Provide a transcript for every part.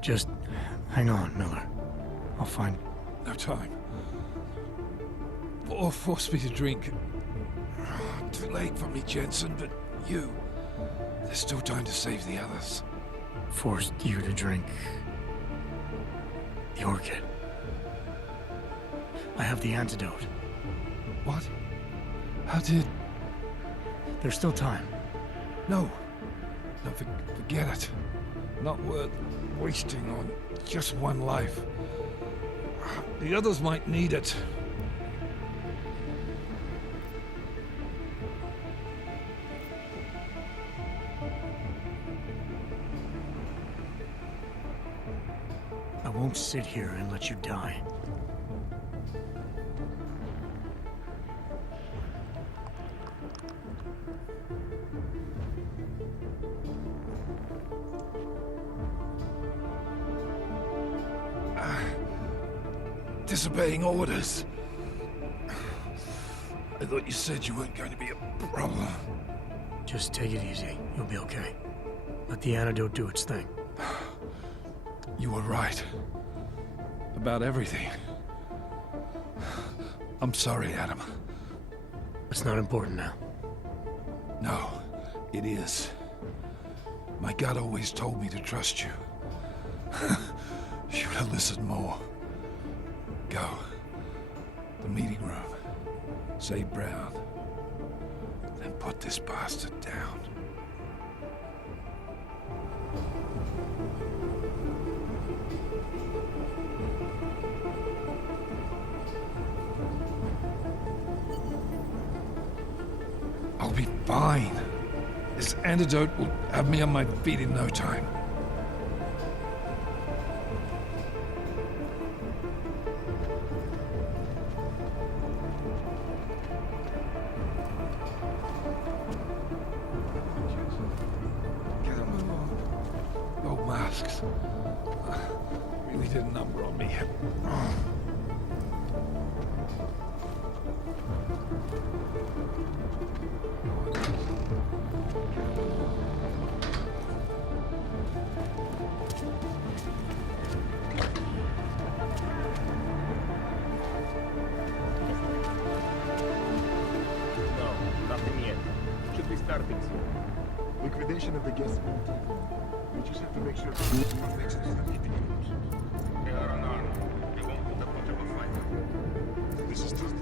Just hang on, Miller. I'll find... No time. Or force me to drink. Too late for me, Jensen, but you... There's still time to save the others. Forced you to drink... the orchid. I have the antidote. What? How did... There's still time. No. No, forget it. Not worth wasting on just one life. The others might need it. I won't sit here and let you die. Disobeying orders. I thought you said you weren't going to be a problem. Just take it easy. You'll be okay. Let the antidote do its thing. You were right. About everything. I'm sorry, Adam. It's not important now. No, it is. My gut always told me to trust you. Should have listened more. Go. The meeting room. Save Brown. Then put this bastard down. I'll be fine. This antidote will have me on my feet in no time. Get them old masks. Really did a number on me. Starting soon. Liquidation of the guest will take long. We just have to make sure the fixes have anything to They are unarmed. They won't put up much of a fight. This is just...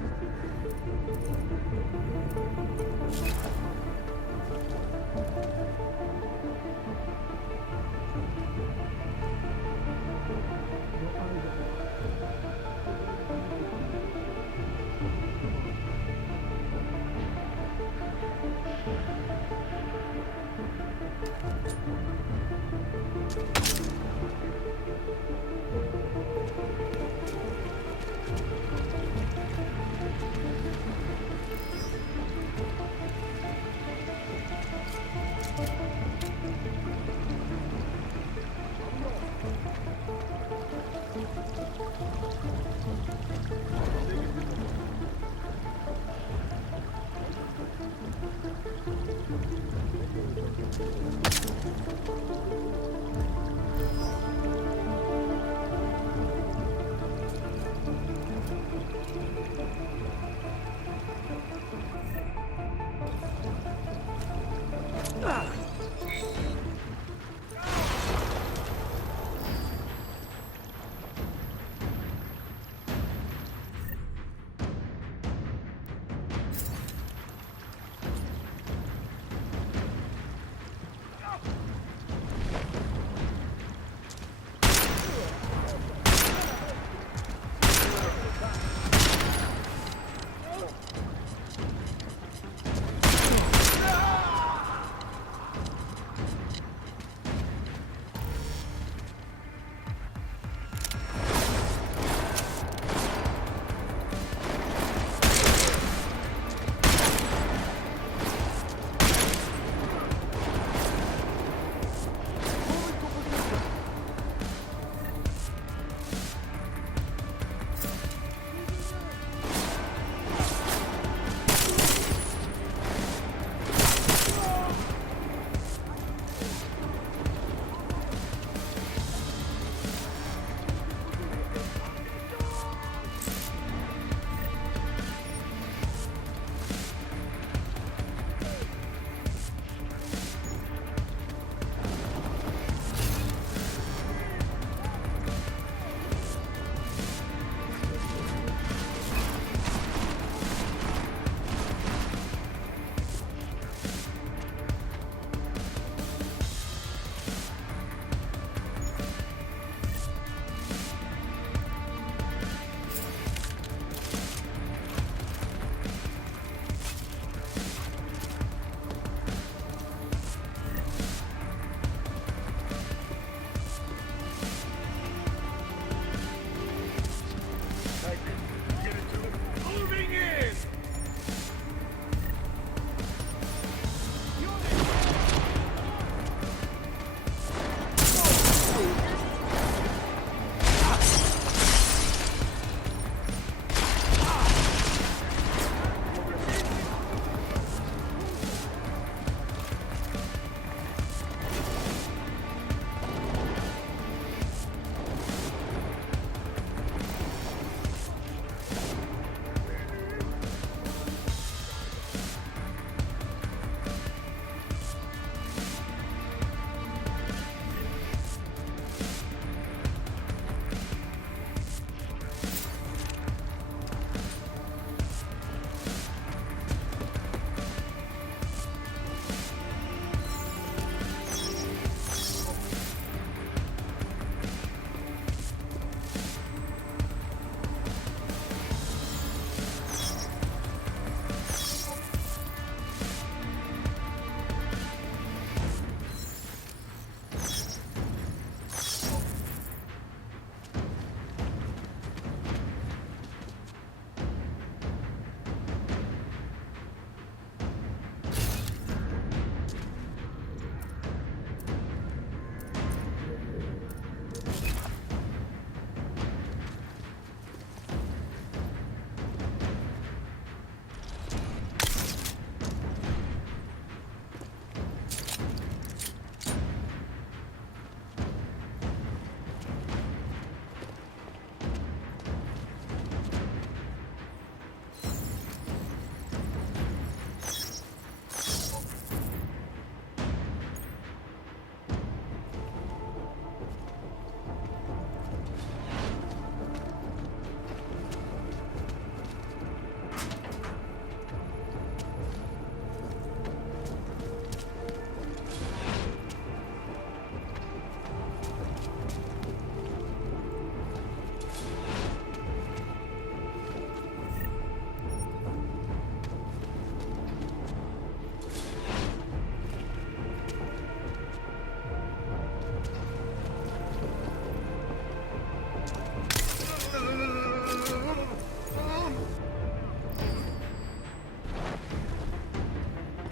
Get it to him. Moving in!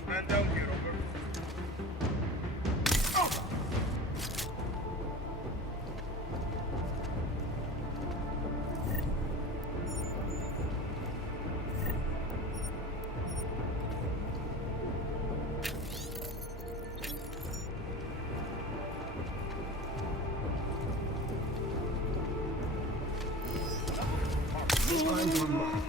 Man down here, over. Lines on lock.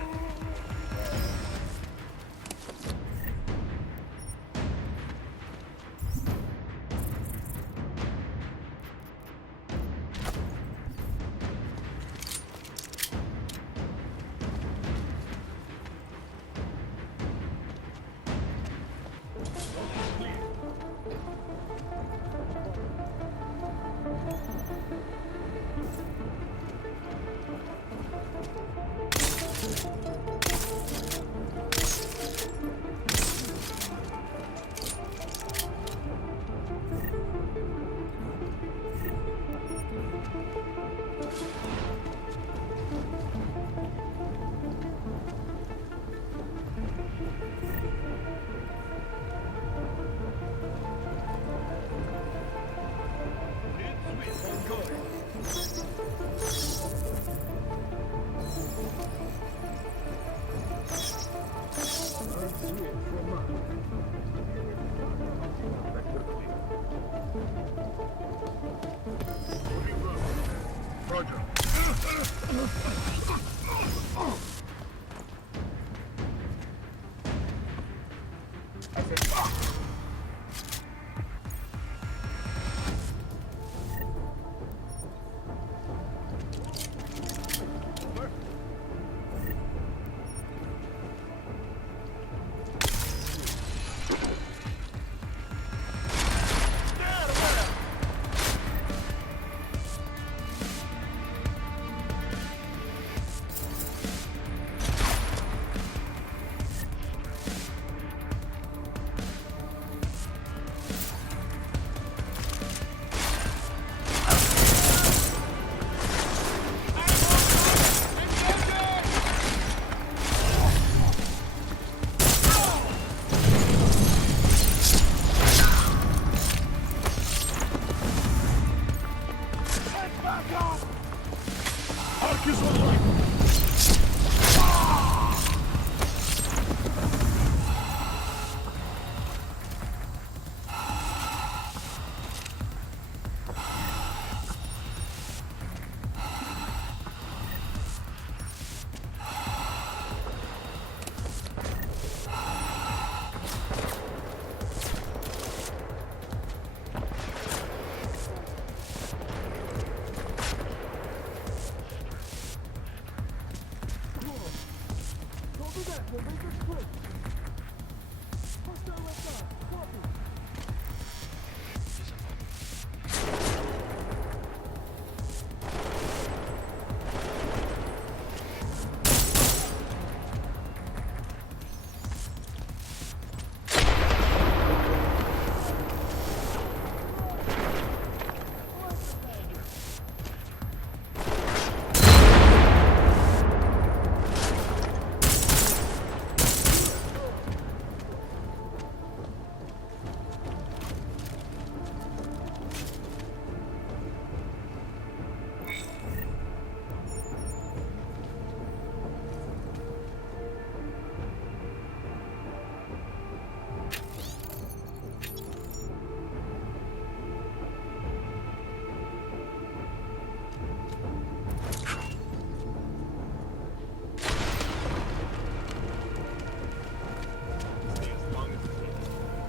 As long as it's here.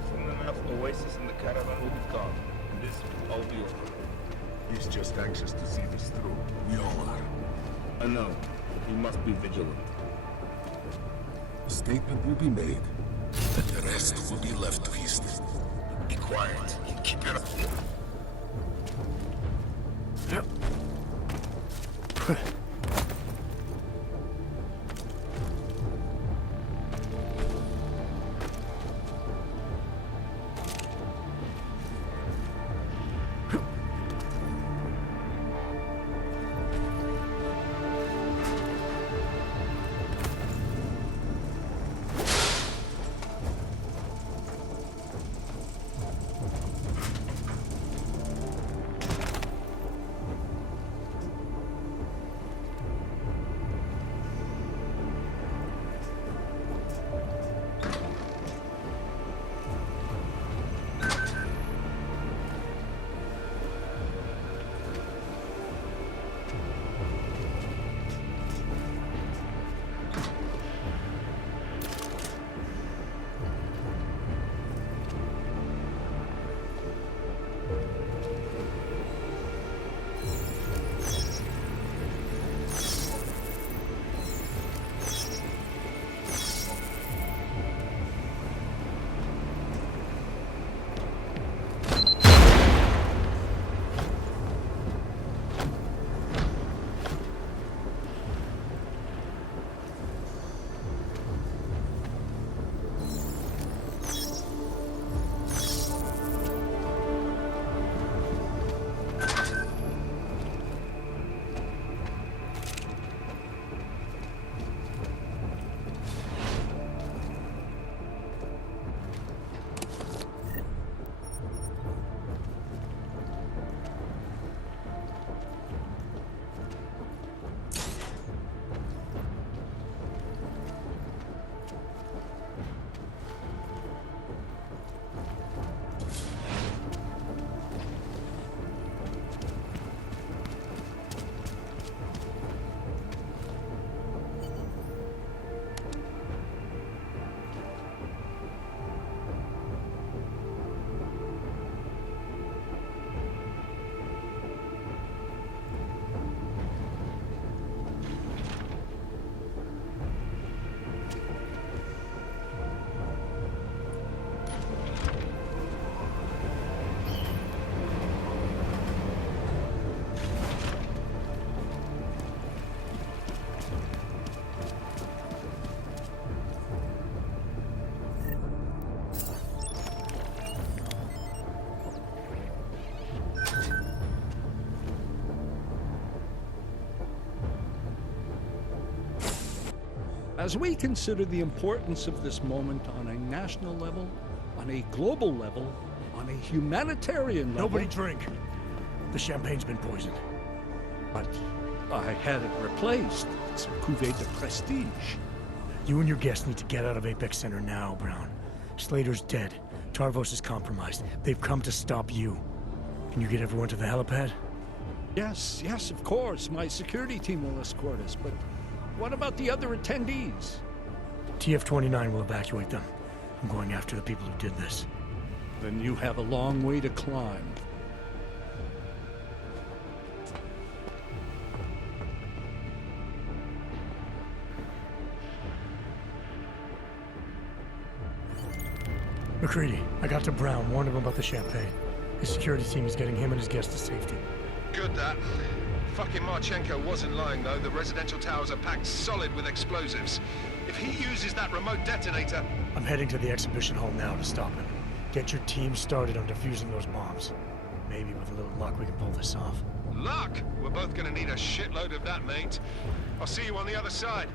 Soon enough, Oasis and the caravan will be gone, and this will all be over. He's just anxious to see this through. We all are. I know, but we must be vigilant. A statement will be made, and the rest will be left to history. Be quiet and keep your... As we consider the importance of this moment on a national level, on a global level, on a humanitarian level... Nobody drink. The champagne's been poisoned. But I had it replaced. It's a cuvée de prestige. You and your guests need to get out of Apex Center now, Brown. Slater's dead. Tarvos is compromised. They've come to stop you. Can you get everyone to the helipad? Yes, of course. My security team will escort us, but what about the other attendees? TF-29 will evacuate them. I'm going after the people who did this. Then you have a long way to climb. McCready, I got to Brown, warned him about the champagne. His security team is getting him and his guests to safety. Good, that. Fucking Marchenko wasn't lying, though. The residential towers are packed solid with explosives. If he uses that remote detonator... I'm heading to the exhibition hall now to stop him. Get your team started on defusing those bombs. Maybe with a little luck we can pull this off. Luck? We're both gonna need a shitload of that, mate. I'll see you on the other side.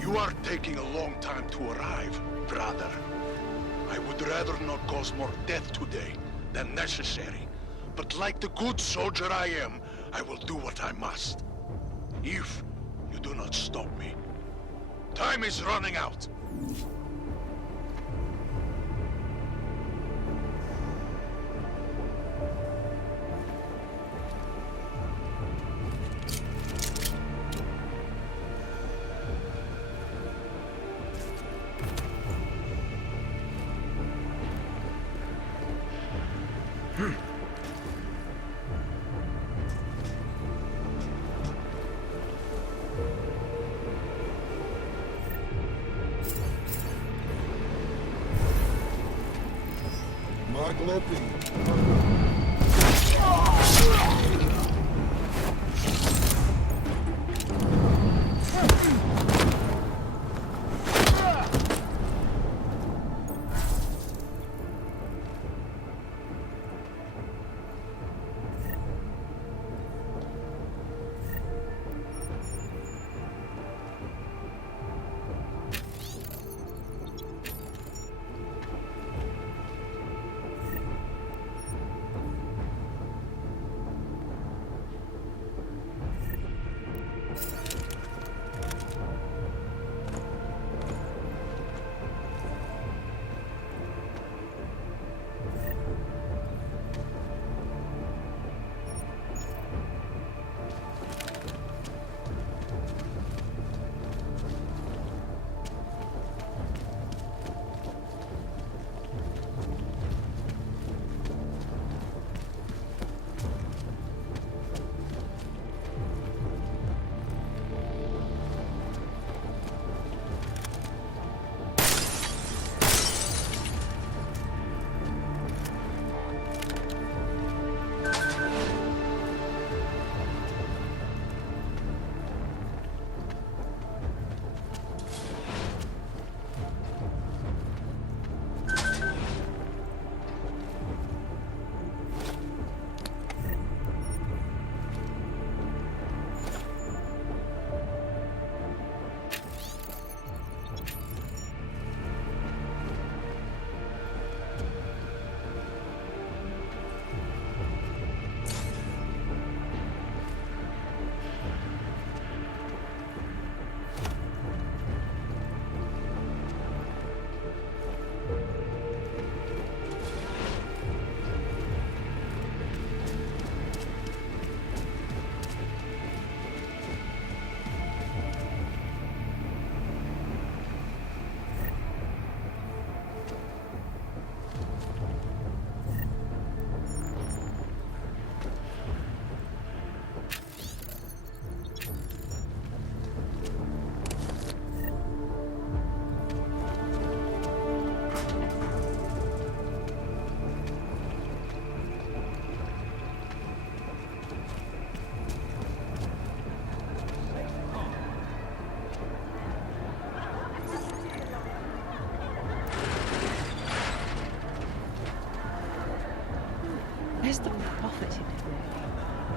You are taking a long time to arrive, brother. I would rather not cause more death today than necessary. But like the good soldier I am, I will do what I must. If you do not stop me. Time is running out. Mark Lopin. Where's the profit in it,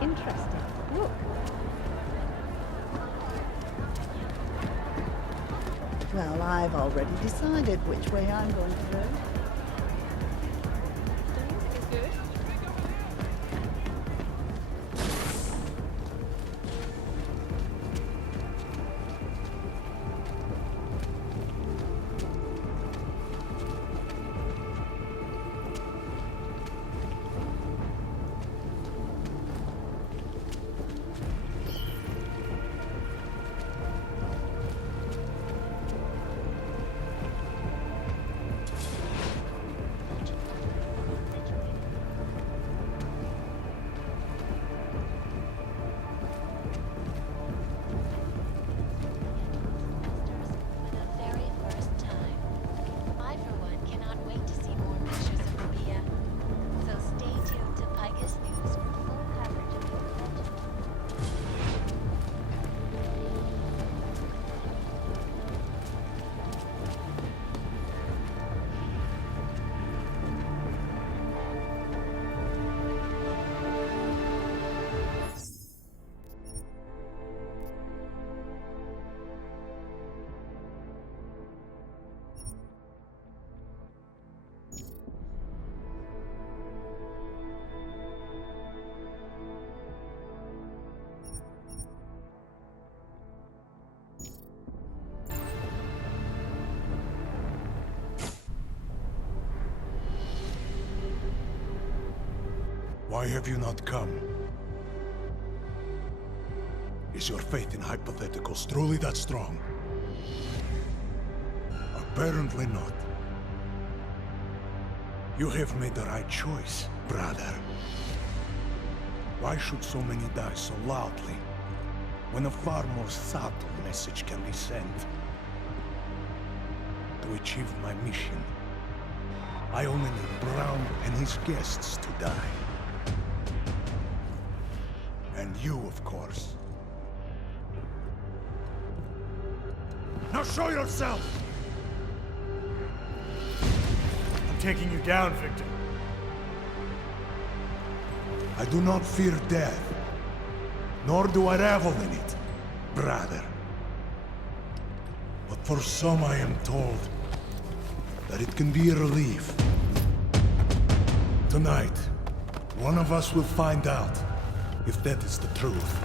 really? Interesting. Look. Well, I've already decided which way I'm going to go. The music is good. For the very first time. I, for one, cannot wait to see more pictures of Maria. So stay tuned to Picus News for full coverage of the convention. Why have you not come? Is your faith in hypotheticals truly that strong? Apparently not. You have made the right choice, brother. Why should so many die so loudly, when a far more subtle message can be sent? To achieve my mission, I only need Brown and his guests to die. And you, of course. Now show yourself! I'm taking you down, Victor. I do not fear death, nor do I revel in it, brother. But for some I am told that it can be a relief. Tonight, one of us will find out if that is the truth.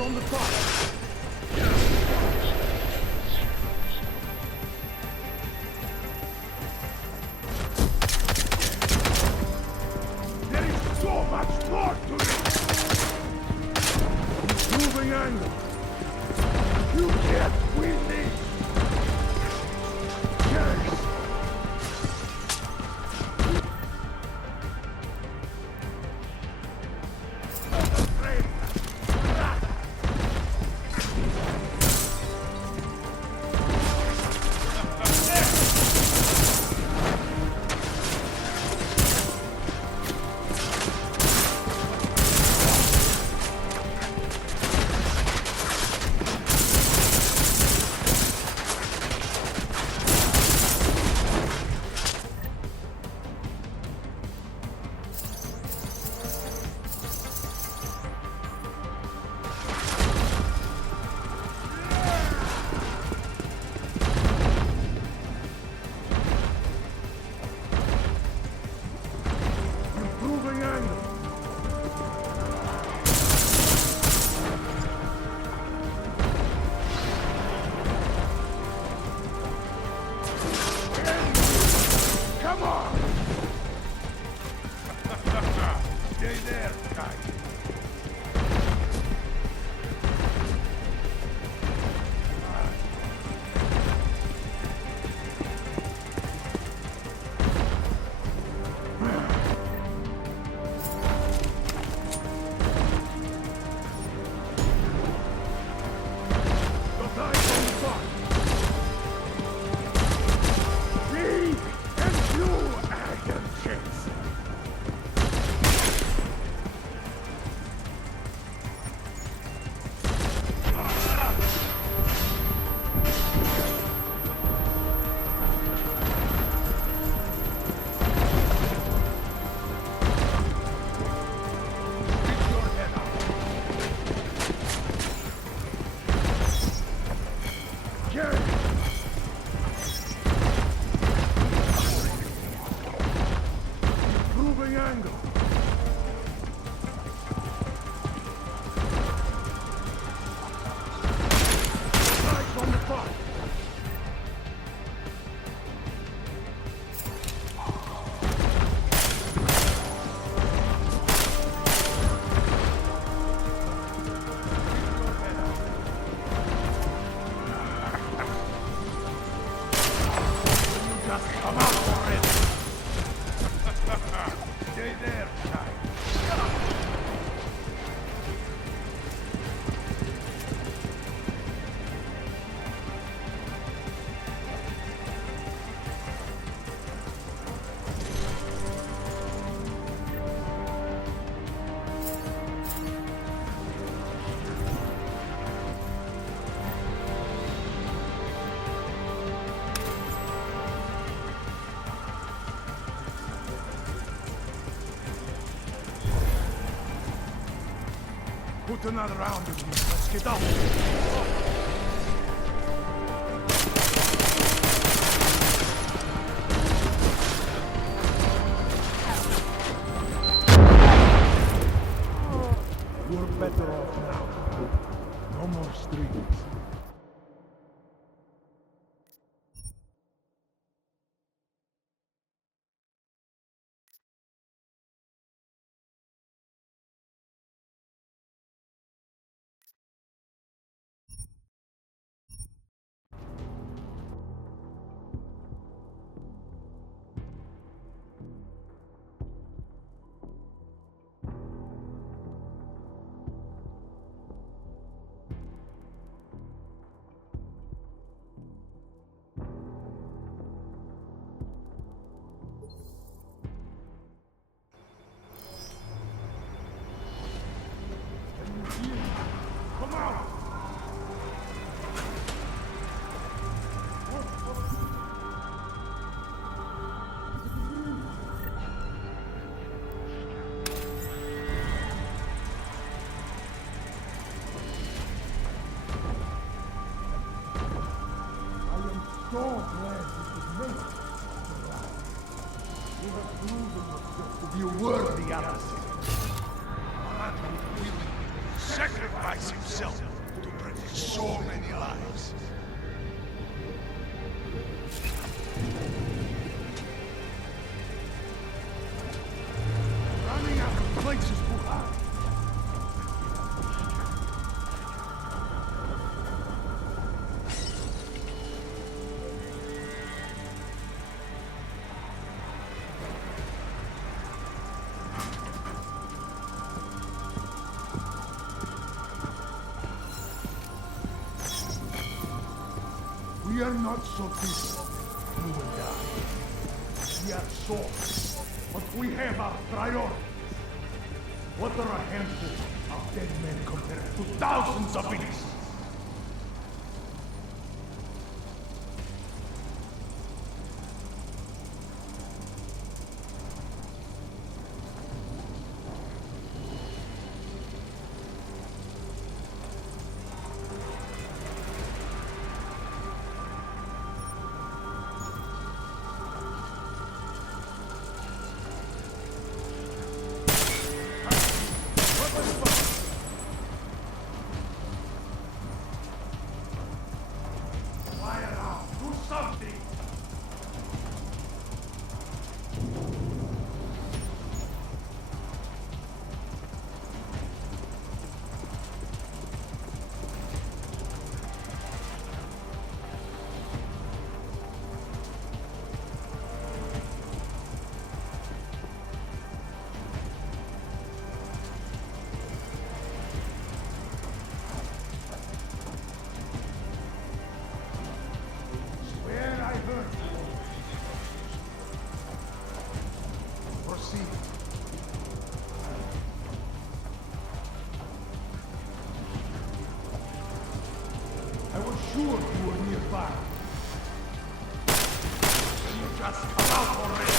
On the fire! There is so much more to it! Improving angle. You can't win this! Yes! Put another round in you. Let's get up. You're better off now. No more streets. Come out! I am so glad this is made. You have proven yourself to be a worthy adversary. Man who willingly sacrifice himself to protect so many lives. Running out of places to hide. We are not so different, you and I. We are swords, but we have our priorities. What are a handful of dead men compared to thousands of innocents? Fire out! Do something! Swear I heard you. Proceed. I was sure you were nearby. You just come out already.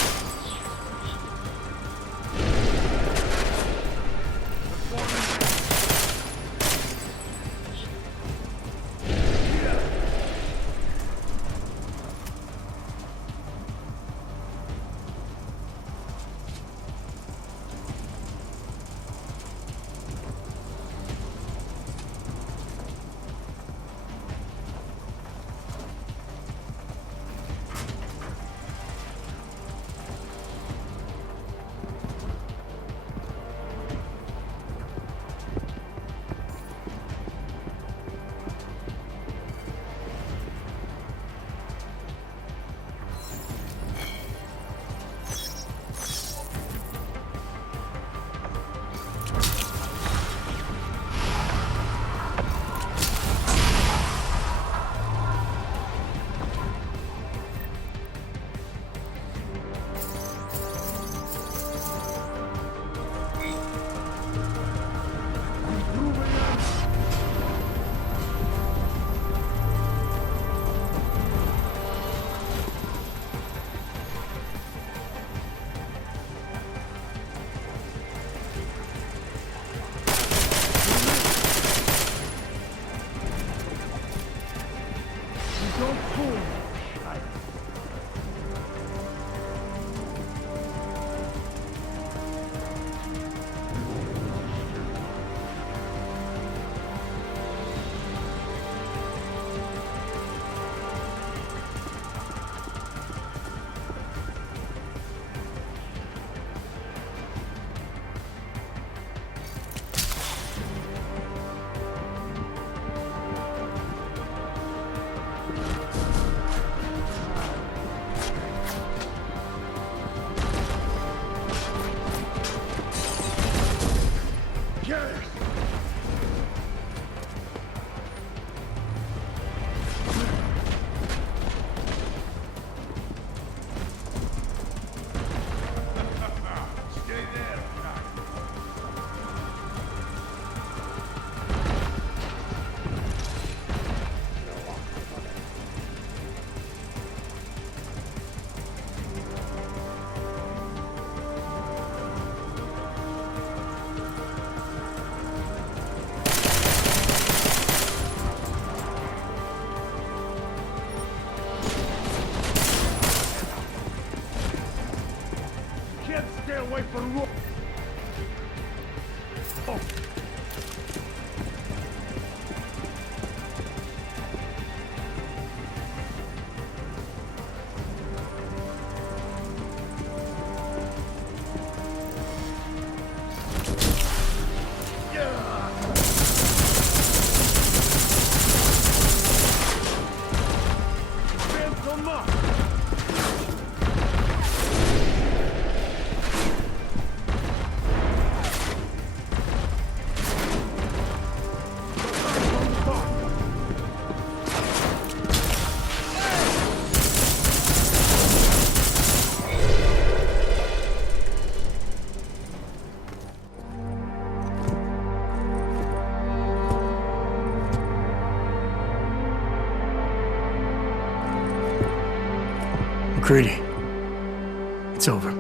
McCready, it's over.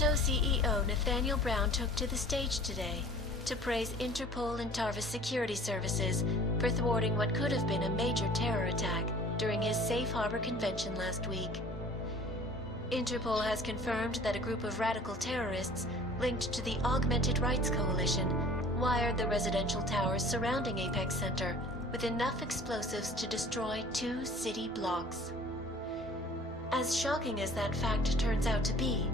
Santo CEO Nathaniel Brown took to the stage today to praise Interpol and Tarvis security services for thwarting what could have been a major terror attack during his Safe Harbor convention last week. Interpol has confirmed that a group of radical terrorists linked to the Augmented Rights Coalition wired the residential towers surrounding Apex Center with enough explosives to destroy 2 city blocks. As shocking as that fact turns out to be,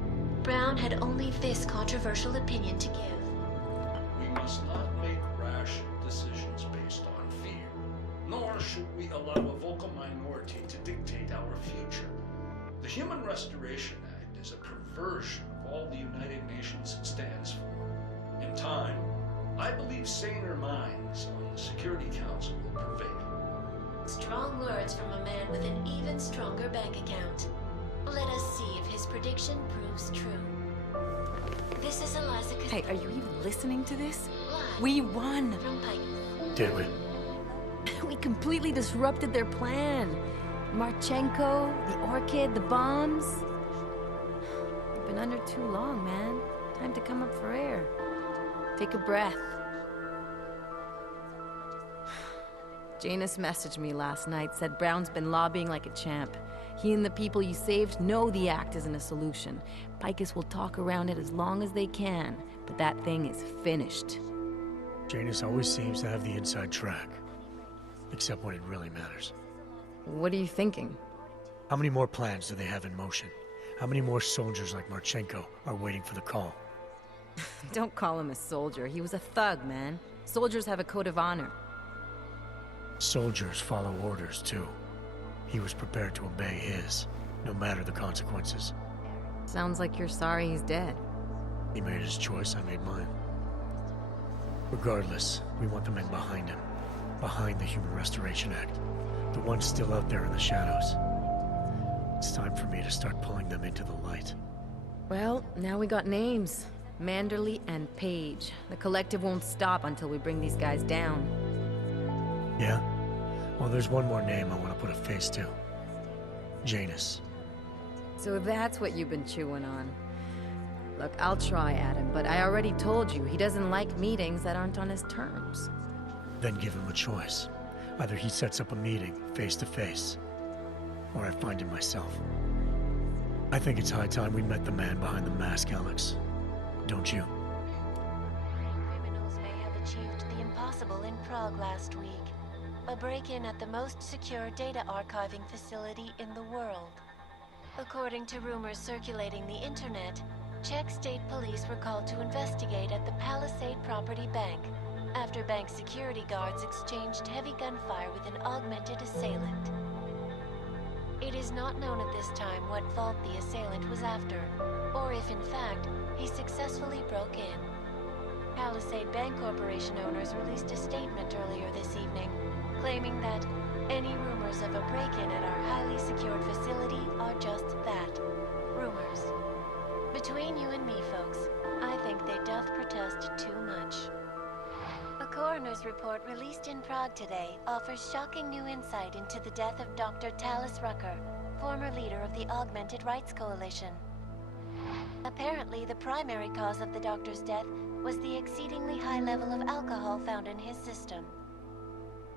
Brown had only this controversial opinion to give. We must not make rash decisions based on fear, nor should we allow a vocal minority to dictate our future. The Human Restoration Act is a perversion of all the United Nations stands for. In time, I believe saner minds on the Security Council will prevail. Strong words from a man with an even stronger bank account. Let us see if his prediction proves true. This is Eliza Costello. Hey, are you even listening to this? Live We won! from Pike. Did we? We completely disrupted their plan. Marchenko, the Orchid, the bombs. You've been under too long, man. Time to come up for air. Take a breath. Janus messaged me last night, said Brown's been lobbying like a champ. He and the people you saved know the act isn't a solution. Picus will talk around it as long as they can, but that thing is finished. Janus always seems to have the inside track. Except when it really matters. What are you thinking? How many more plans do they have in motion? How many more soldiers like Marchenko are waiting for the call? Don't call him a soldier. He was a thug, man. Soldiers have a code of honor. Soldiers follow orders, too. He was prepared to obey his, no matter the consequences. Sounds like you're sorry he's dead. He made his choice, I made mine. Regardless, we want the men behind him. Behind the Human Restoration Act. The ones still out there in the shadows. It's time for me to start pulling them into the light. Well, now we got names. Manderley and Page. The collective won't stop until we bring these guys down. Yeah? Well, there's one more name I want to put a face to. Janus. So that's what you've been chewing on. Look, I'll try, Adam, but I already told you he doesn't like meetings that aren't on his terms. Then give him a choice. Either he sets up a meeting, face to face, or I find him myself. I think it's high time we met the man behind the mask, Alex. Don't you? Criminals may have achieved the impossible in Prague last week. A break-in at the most secure data archiving facility in the world. According to rumors circulating the internet, Czech state police were called to investigate at the Palisade Property Bank after bank security guards exchanged heavy gunfire with an augmented assailant. It is not known at this time what fault the assailant was after, or if in fact he successfully broke in. Palisade Bank Corporation owners released a statement earlier this evening, claiming that any rumors of a break-in at our highly secured facility are just that, rumors. Between you and me, folks, I think they doth protest too much. A coroner's report released in Prague today offers shocking new insight into the death of Dr. Talis Rucker, former leader of the Augmented Rights Coalition. Apparently, the primary cause of the doctor's death was the exceedingly high level of alcohol found in his system.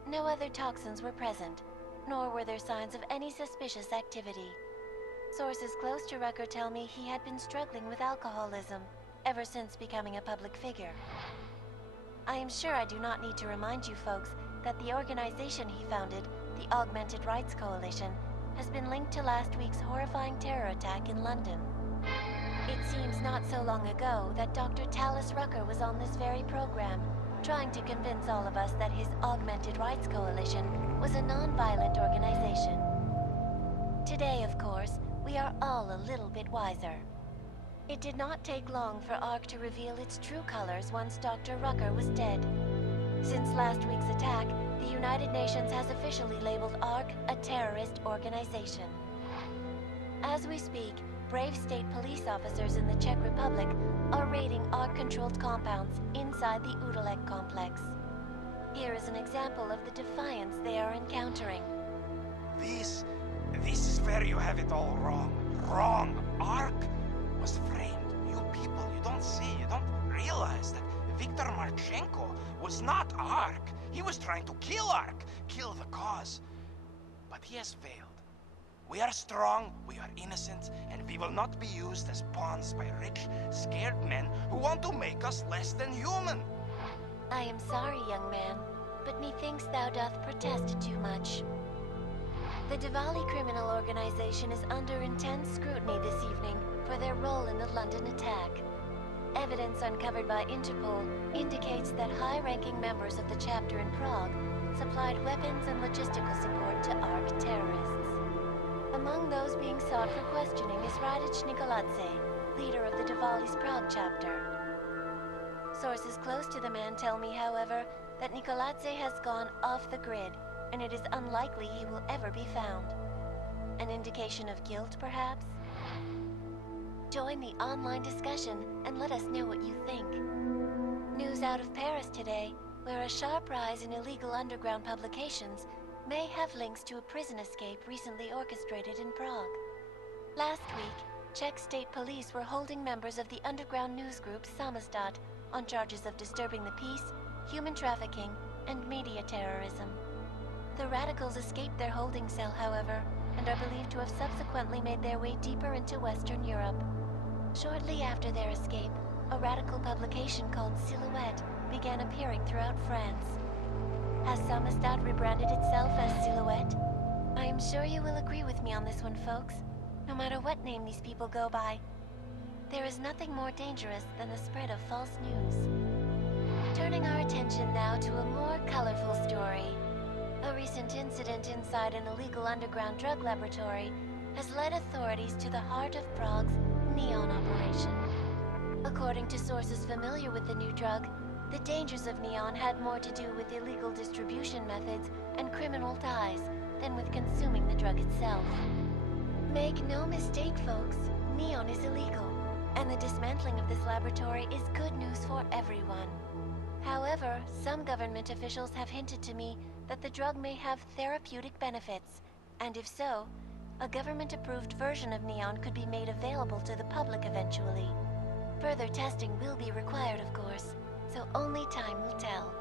No other toxins were present, nor were there signs of any suspicious activity. Sources close to Rucker tell me he had been struggling with alcoholism ever since becoming a public figure. I am sure I do not need to remind you folks that the organization he founded, the Augmented Rights Coalition, has been linked to last week's horrifying terror attack in London. It seems not so long ago that Dr. Talis Rucker was on this very program, trying to convince all of us that his Augmented Rights Coalition was a non-violent organization. Today, of course, we are all a little bit wiser. It did not take long for ARC to reveal its true colors once Dr. Rucker was dead. Since last week's attack, the United Nations has officially labeled ARC a terrorist organization. As we speak, brave state police officers in the Czech Republic are raiding ARC-controlled compounds inside the Udalek complex. Here is an example of the defiance they are encountering. This is where you have it all wrong. Wrong. ARC was framed. You people, you don't see, you don't realize that Viktor Marchenko was not ARC. He was trying to kill ARC, kill the cause. But he has failed. We are strong, we are innocent, and we will not be used as pawns by rich, scared men who want to make us less than human. I am sorry, young man, but methinks thou doth protest too much. The Diwali criminal organization is under intense scrutiny this evening for their role in the London attack. Evidence uncovered by Interpol indicates that high-ranking members of the chapter in Prague supplied weapons and logistical support to ARC terrorists. Among those being sought for questioning is Radic Nikoladze, leader of the Diwali's Prague chapter. Sources close to the man tell me, however, that Nikoladze has gone off the grid, and it is unlikely he will ever be found. An indication of guilt, perhaps? Join the online discussion and let us know what you think. News out of Paris today, where a sharp rise in illegal underground publications may have links to a prison escape recently orchestrated in Prague. Last week, Czech state police were holding members of the underground news group Samizdat on charges of disturbing the peace, human trafficking, and media terrorism. The radicals escaped their holding cell, however, and are believed to have subsequently made their way deeper into Western Europe. Shortly after their escape, a radical publication called Silhouette began appearing throughout France. Has Samizdat rebranded itself as Silhouette? I am sure you will agree with me on this one, folks, no matter what name these people go by. There is nothing more dangerous than the spread of false news. Turning our attention now to a more colorful story. A recent incident inside an illegal underground drug laboratory has led authorities to the Heart of Prague's Neon operation. According to sources familiar with the new drug, the dangers of Neon had more to do with illegal distribution methods and criminal ties than with consuming the drug itself. Make no mistake, folks, Neon is illegal, and the dismantling of this laboratory is good news for everyone. However, some government officials have hinted to me that the drug may have therapeutic benefits, and if so, a government-approved version of Neon could be made available to the public eventually. Further testing will be required, of course, so only time will tell.